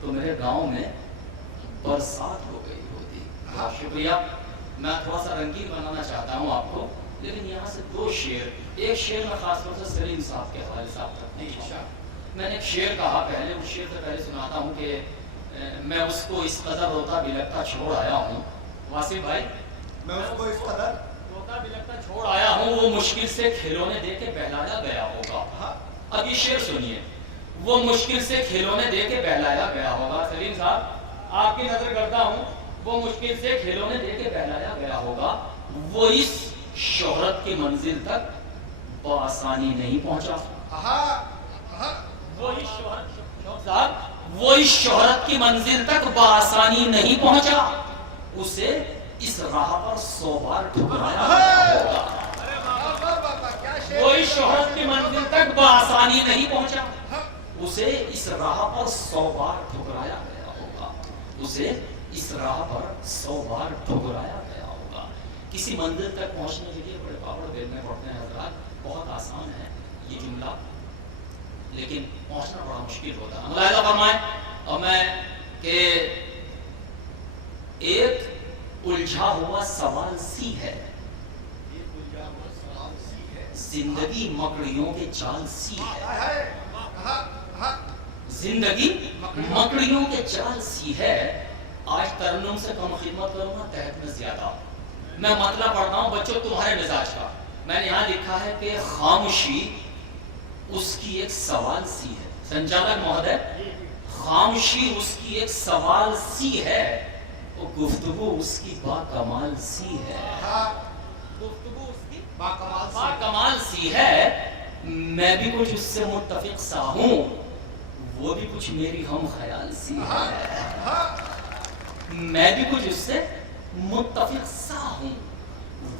تو میرے گاؤں میں برسات ہو گئی ہوتی. بہت شکریہ. میں تھوڑا سا رنگین بنانا چاہتا ہوں آپ کو، لیکن یہاں سے دو شعر، ایک شعر میں خاص طور سے سلیم صاحب کے حوالے سے آپ تک نہیں. میں نے ایک شعر کہا پہلے، اس شعر سے پہلے سناتا ہوں کہ میں اس کو اس قدر روتا بلکتا چھوڑ آیا ہوں. واصف بھائی، میں اس کو اس قدر روتا بلکتا چھوڑ آیا ہوں، وہ مشکل سے کھلونے دے کے بہلایا گیا ہوگا. اب یہ شعر سنیے، وہ مشکل سے کھلونے دے کے بہلایا گیا ہوگا. سلیم صاحب آپ کی نظر کرتا ہوں، وہ مشکل سے کھلونے دے کے بہلایا گیا ہوگا. وہ اس شہرت کی منزل تک بآسانی نہیں پہنچا. وہ اس شہرت کی منزل تک بآسانی نہیں پہنچا، اسے اس راہ پر 100 بار ٹھکرایا گیا ہوگا. وہ اس شہرت کی منزل تک بآسانی نہیں پہنچا، اسے اس راہ پر 100 بار ٹھکرایا گیا ہوگا. اسے اس راہ پر 100 بار ٹھکرایا گیا ہوگا. کسی منزل تک پہنچنے کے لیے بڑے پاپڑ بیلنے پڑتے ہیں حضرات. بہت آسان ہے یہ جملہ، لیکن پہنچنا بڑا مشکل ہوتا ہے. ملاحظہ فرمائیں اور میں کہ ایک الجھا ہوا سوال سی ہے، زندگی مکڑیوں کے جال سی ہے. زندگی مکڑیوں کے جال سی ہے. آج ترنم سے کم خدمت کروں گا، تحت میں زیادہ. میں مطلب پڑھتا ہوں بچوں تمہارے مزاج کا. میں نے یہاں لکھا ہے کہ خاموشی اس کی ایک سوال سی ہے. سنچالک مہودے، خاموشی اس کی ایک سوال سی ہے، وہ گفتگو اس کی با کمال سی ہے. گفتگو اس کی با کمال سی ہے. میں بھی کچھ اس سے متفق سا ہوں، وہ بھی کچھ میری ہم خیال سی ہے. میں بھی کچھ اس سے متفق سا ہوں،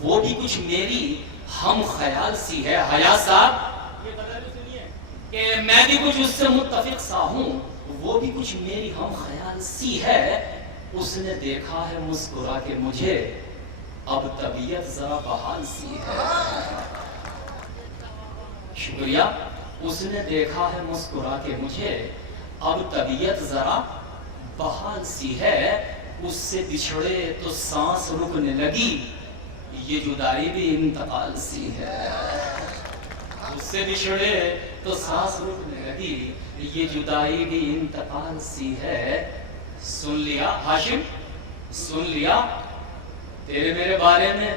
وہ بھی کچھ میری ہم خیال سی ہے. حیا صاحب یہ غزل سنیے کہ میں بھی کچھ اس سے متفق سا ہوں، وہ بھی کچھ میری ہم خیال سی ہے. اس نے دیکھا ہے مسکرا کے مجھے، اب طبیعت ذرا بحال سی ہے. شکریہ. اس نے دیکھا ہے مسکرا کے مجھے، اب طبیعت ذرا بحال سی ہے. اس سے بچھڑے تو سانس رکنے لگی، یہ جدائی بھی انتقال سی ہے. اس سے بچھڑے تو سانس رکنے لگی، یہ جدائی بھی انتقال سی ہے. سن لیا ہاشم، سن لیا تیرے میرے بارے میں،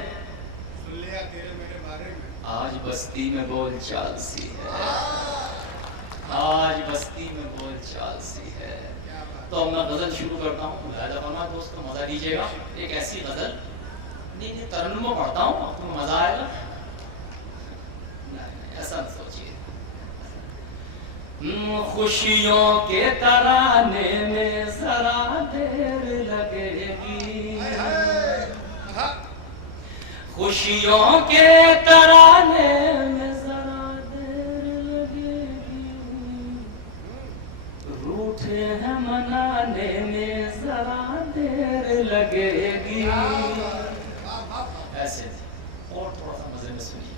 سن لیا تیرے میرے بارے میں. آج بستی میں بول چال سی ہے، آج بستی میں بول چال سی ہے. تو اب میں غزل شروع کرتا ہوں. ملاحظہ فرما دوستو، مزہ دیجیے گا. ایک ایسی غزل، نہیں ترنم پڑھتا ہوں، آپ کو مزہ آئے گا. نہیں ایسا نہ سوچیے. خوشیوں کے ترانے میں ذرا دیر لگے گی، خوشیوں کے ترانے میں ذرا دیر لگے گی، روٹھے ہیں منانے میں ذرا دیر لگے گی. ایسے اور تھوڑا سا مزے میں سنیے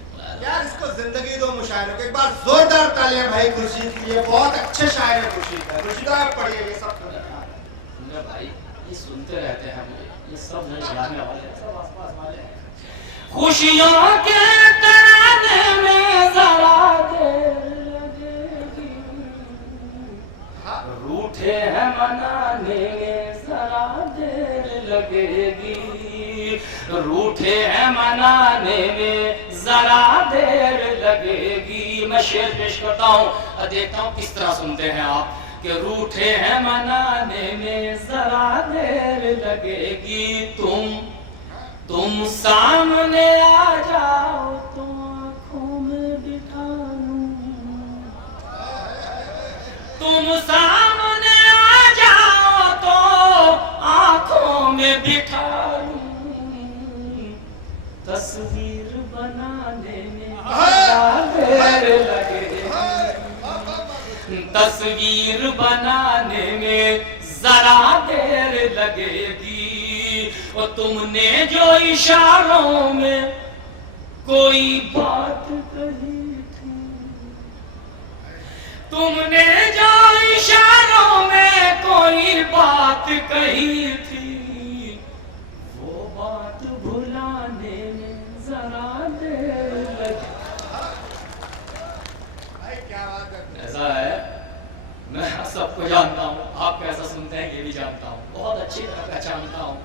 یار. اس کو زندگی دو مشاعروں کو ایک بار زوردار تالیاں بھائی خورشید کے لیے. بہت اچھے شاعر ہیں خورشید. خورشید آپ پڑھیے یہ سب سنیے بھائی، یہ سنتے رہتے ہیں مجھے، یہ سب جانے والے ہیں، سب آس پاس والے ہیں. خوشیوں کے ترانے میں ذرا دیر لگے گی، روٹھے ہیں منانے میں ذرا دیر لگے گی، روٹھے ہیں منانے میں ذرا دیر لگے گی. میں شعر پیش کرتا ہوں، دیکھتا ہوں کس طرح سنتے ہیں آپ. کہ روٹھے ہیں منانے میں ذرا دیر لگے گی، تم سامنے آ جاؤ تو آنکھوں میں بٹھا لوں، تم سامنے آ جاؤ تو آنکھوں میں بٹھا لوں، تصویر بنانے میں ذرا دیر لگے گی، تصویر بنانے میں ذرا دیر لگے گی. اور تم نے جو اشاروں میں کوئی بات کہی تھی، تم نے جو اشاروں میں کوئی بات کہی تھی وہ بات بھلانے میں ذرا دیر لگی. ایسا ہے میں سب کو جانتا ہوں, آپ کیسا سنتے ہیں یہ بھی جانتا ہوں, بہت اچھی طرح پہچانتا ہوں,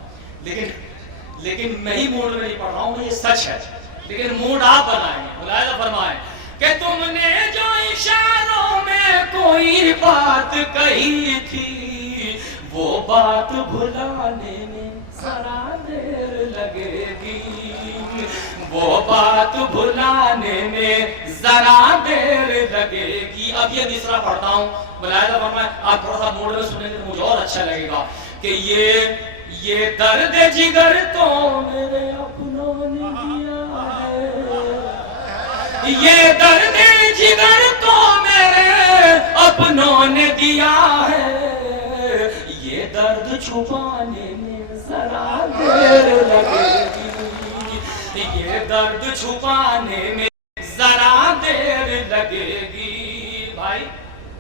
لیکن میں ہی موڈ میں نہیں پڑھ رہا ہوں, یہ سچ ہے, لیکن موڈ آپ بنائیں. ملاحظہ فرمائیں کہ تم نے جو اشاروں میں کوئی بات کہی تھی وہ بات بھلانے میں ذرا دیر لگے گی, وہ بات بھلانے میں ذرا دیر لگے گی. اب یہ مصرع پڑھتا ہوں, ملاحظہ فرمائیں, آپ تھوڑا سا موڈ میں سنیں گے مجھے اور اچھا لگے گا کہ یہ درد جگر تو میرے اپنوں نے دیا ہے, یہ درد جگر تو میرے اپنوں نے دیا ہے, یہ درد چھپانے میں ذرا دیر لگے گی, یہ درد چھپانے میں ذرا دیر لگے گی. بھائی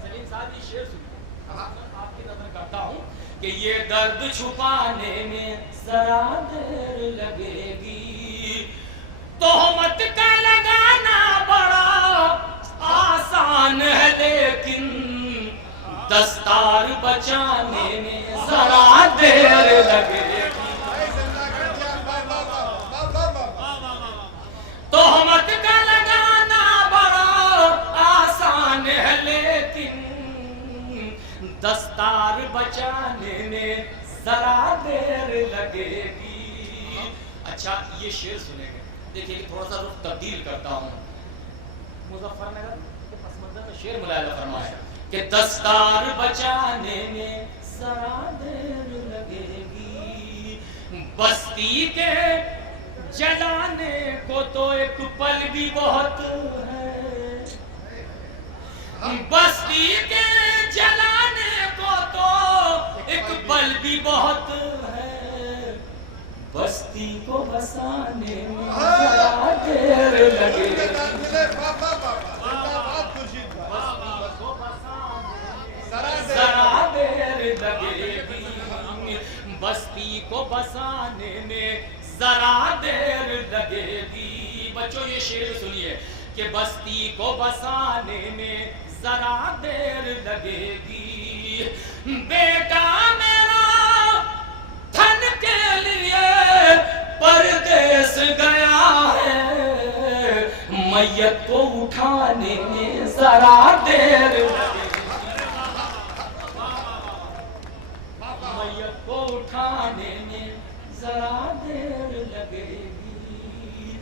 سلیم صاحب یہ شعر سنیں, آپ کی نظر کرتا ہوں کہ یہ درد چھپانے میں ذرا دیر لگے گی. تہمت کا لگانا بڑا آسان ہے لیکن دستار بچانے میں ذرا دیر لگے گی. تہمت کا لگانا بڑا آسان ہے لیکن دستار بچانے میں ذرا دیر لگے گی. اچھا یہ شعر سنیں گے, دیکھیے تھوڑا سا رخ تبدیل کرتا ہوں. مظفر نگر کے پس منظر میں شعر ملاحظہ فرمائے کہ دستار بچانے میں ذرا دیر لگے گی, بستی کے جلانے کو تو ایک پل بھی بہت ہے, بستی کے جلانے کو تو ایک پل بھی بہت ہے, بستی کو بسانے میں ذرا دیر لگے گی, ذرا دیر لگے گی, بستی کو بسانے میں ذرا دیر لگے گی. بچوں یہ شعر سنیے کہ بستی کو بسانے میں ذرا دیر لگے گی. بیٹا میرا دھن کے لیے پردیس گیا ہے, میت کو اٹھانے میں ذرا دیر لگے گی, میت کو اٹھانے میں ذرا دیر لگے گی.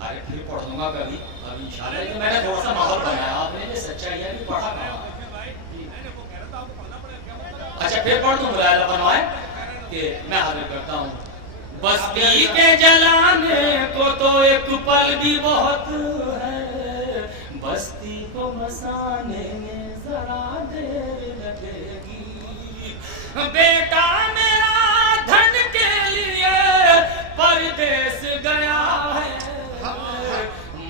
ارے پھر پڑھ دوں گا کبھی انشاءاللہ, کہ میں نے تھوڑا سا ماحول بنایا, آپ نے سچائی ہے بھی پڑھا کہاں. اچھا پھر پڑھ دوں, ملاحظہ فرمائیں کہ میں حاضر کرتا ہوں. بستی کے جلانے کو تو ایک پل بھی بہت ہے, بستی کو بسانے میں ذرا دیر لگے گی. بیٹا میرا دھن کے لیے پردیس گیا ہے,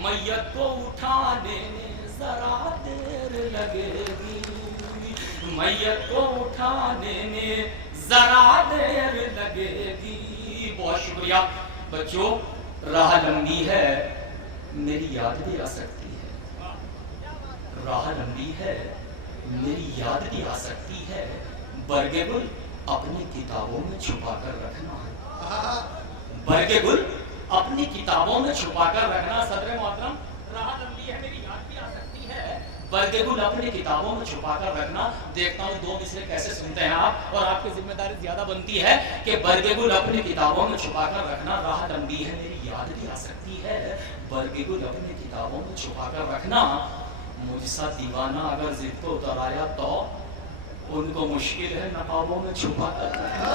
میت کو اٹھانے میں ذرا دیر لگے گی, میت کو اٹھانے میں ذرا دیر لگے گی. بہت شکریہ بچوں, راہ لمبی ہے میری یاد بھی آ سکتی ہے, راہ لمبی ہے میری یاد بھی آ سکتی ہے, برگے گل اپنی کتابوں میں چھپا کر رکھنا, برگے گل اپنی کتابوں میں چھپا کر رکھنا. صدر محترم, راہ لمبی ہے میری یاد بھی آ سکتی ہے, برگے گل اپنی کتابوں میں چھپا کر رکھنا. دیکھتا ہوں دو مصرے کیسے سنتے ہیں آپ, اور آپ کی ذمہ داری زیادہ بنتی ہے کہ برگے گل اپنی کتابوں میں چھپا کر رکھنا. راہ لمبی ہے میری یاد بھی آ سکتی ہے, برگے گل اپنی کتابوں میں چھپا کر رکھنا. مجھ سا دیوانہ اگر ضد کو اتر آیا تو ان کو مشکل ہے نقابوں میں چھپا کر رکھنا.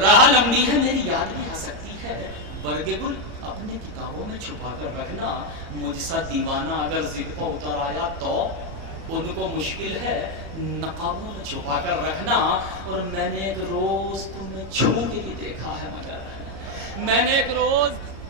راہ لمبی ہے میری یاد بھی آ سکتی ہے, برگے گل اپنے کتابوں میں چھپا کر رکھنا. مجھ سا دیوانہ اگر ضد کو اتر آیا تو ان کو مشکل ہے نقابوں میں چھپا کر رکھنا. اور میں نے ایک روز تمہیں چھو کے بھی دیکھا ہے, مگر میں نے ایک روز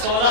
16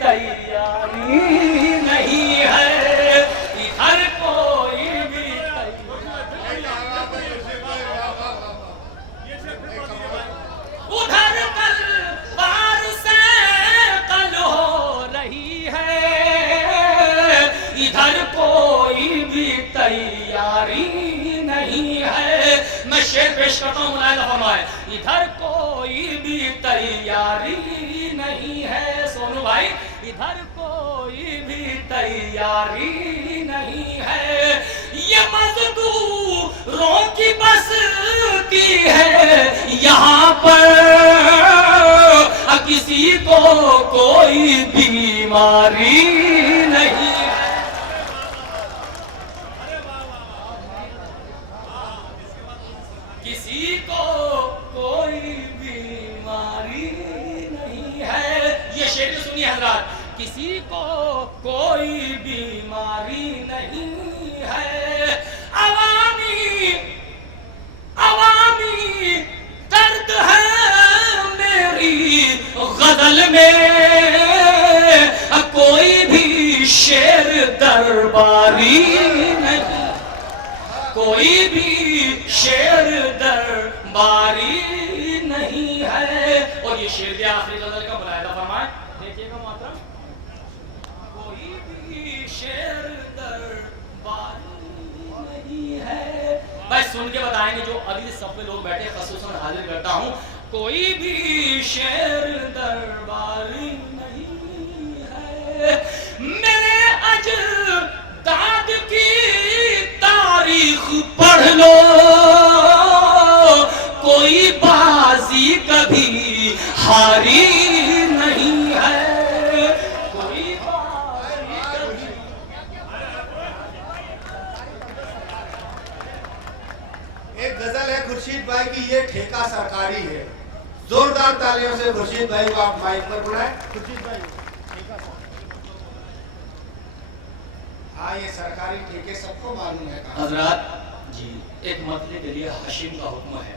تیاری نہیں ہے، ادھر کوئی بھی ادھر تلوار سے قتل ہو رہی ہے، ادھر کوئی بھی تیاری نہیں ہے۔ میں شعر پیش کرتا ہوں، ملاحظہ فرمائے، ادھر کوئی بھی تیاری نہیں ہے سونو بھائی، ادھر کوئی بھی تیاری نہیں ہے، یہ مزدوروں کی بستی ہے یہاں پر، کسی کو کوئی بیماری نہیں ہے۔ کسی کو کوئی بیماری نہیں ہے، یہ شعر تو سنیے حضرات، کسی کو کوئی بیماری نہیں ہے، عوامی درد ہے میری غزل میں، کوئی بھی شعر درباری نہیں، کوئی بھی شعر درباری نہیں ہے۔ اور یہ شعر کے آخری غزل کا ملاحظہ فرمائیں، دیکھیے گا محترم، کوئی بھی شعر درباری نہیں ہے۔ بھائی سن کے بتائیں گے جو اگلی صف میں لوگ بیٹھے خصوصاً حاضر کرتا ہوں، کوئی بھی شعر درباری نہیں ہے، میرے اجداد کی تاریخ پڑھ لو، کوئی بازی کبھی ہاری نہیں ہے، کوئی بازی کبھی۔ ایک غزل ہے خورشید بھائی کی، یہ ٹھیکہ سرکاری ہے، زوردار تالیوں سے خورشید بھائی کو آپ مائک پر بلائیں۔ خورشید بھائی ہاں، یہ سرکاری ٹھیکے سب کو معلوم ہے حضرات جی، ایک مرتبے کے لیے حشیم کا حکم ہے،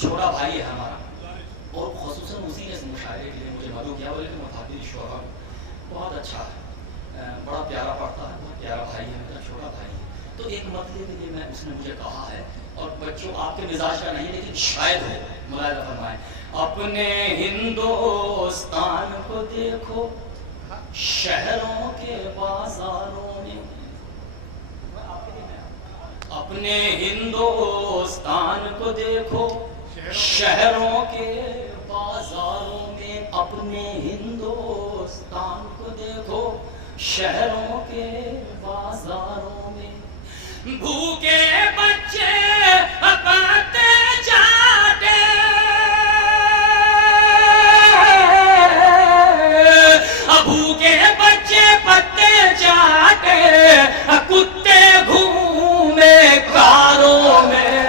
چھوٹا بھائی ہے ہمارا، اور خصوصاً اسی نے اس مشاعرے کے لیے مجھے مدعو کیا، بولے کہ متعدد شعراء بہت اچھا ہے، بڑا پیارا پڑھتا ہے، بہت پیارا بھائی ہے میرا، چھوٹا بھائی ہے، تو ایک مرتبے کے لیے اس نے مجھے کہا ہے، اور بچوں آپ کے مزاج کا نہیں لیکن شاید ہو، ملاحظہ فرمائیں، اپنے ہندوستان کو دیکھو شہروں کے بازاروں میں، اپنے ہندوستان کو دیکھو شہروں کے بازاروں میں، اپنے ہندوستان کو دیکھو شہروں کے بازاروں میں، بھوکے بچے پتے چاٹے، بھوکے بچے پتے چاٹے، کتے گھومے کاروں میں،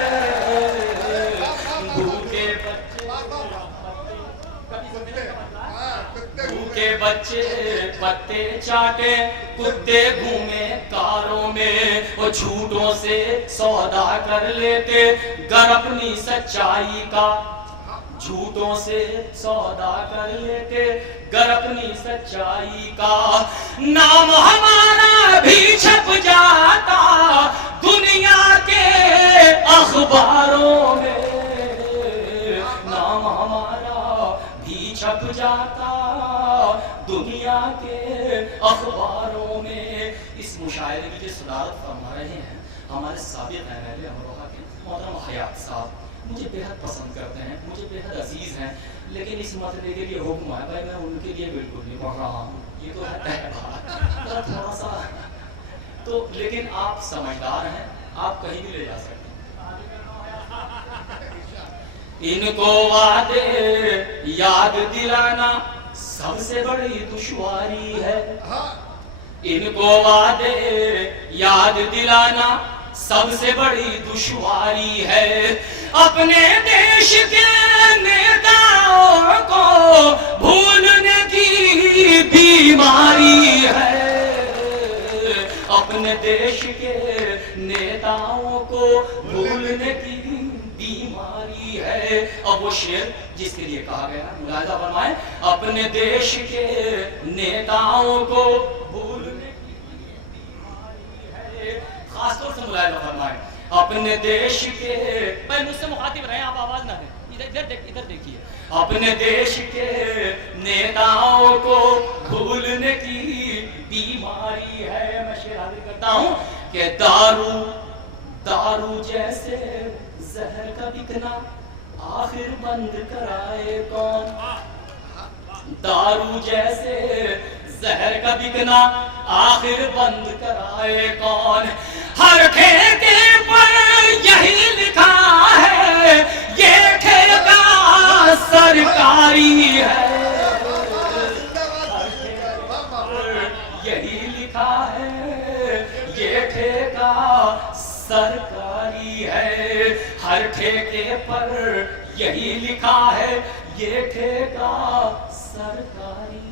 بھوکے بچے پتے چاٹے، کتے گھومے کاروں میں، وہ جھوٹوں سے سودا کر لیتے گر اپنی سچائی کا، جھوٹوں سے سودا کر لیتے گر اپنی سچائی کا، نام ہمارا بھی چھپ جاتا دنیا کے اخباروں میں، نام ہمارا بھی چھپ جاتا دنیا کے اخباروں میں۔ اس مشاعرے کی جو صدارت فرما رہے ہیں ہمارے سابق اہل امروہہ کے محترم حیات صاحب، مجھے بہت پسند کرتے ہیں، مجھے بہت عزیز ہیں، لیکن اس مرتبے کے لیے حکم ہے بھائی میں ان کے لیے بالکل نہیں پڑھ رہا ہوں، یہ تو ہے بات تھوڑا سا، تو لیکن آپ سمجھدار ہیں، آپ کہیں بھی لے جا سکتے ہیں۔ ان کو وعدے یاد دلانا سب سے بڑی دشواری ہے، ان کو وعدے یاد دلانا سب سے بڑی دشواری ہے، اپنے دیش کے نیتاؤں کو بھولنے کی بیماری ہے، اپنے دیش کے نیتاؤں کو بھولنے کی بیماری ہے۔ اب وہ شعر جس کے لیے کہا گیا ہے. ملاحظہ فرمائیں اپنے دیش کے نیتاؤں کو بھولنے کی بیماری ہے. خاص طور سے ملاحظہ فرمائیں اپنے دیش کے، بھائی مجھ سے مخاطب رہے آپ آواز نہ دیں، ادھر دیکھیے. اپنے دیش کے نیتاؤں کو بھولنے کی بیماری ہے. میں شعر حاضر کرتا ہوں کہ دارو جیسے زہر کا بکنا آخر بند کرائے کون. دارو جیسے زہر کا بکنا آخر بند کرائے کون. ہر ٹھیکے پر یہی لکھا ہے یہ ٹھیکہ سرکاری ہے. یہی لکھا ہے یہ ٹھیکہ سرکاری ہے. ہر ٹھیکے پر یہی لکھا ہے یہ ٹھیکہ سرکاری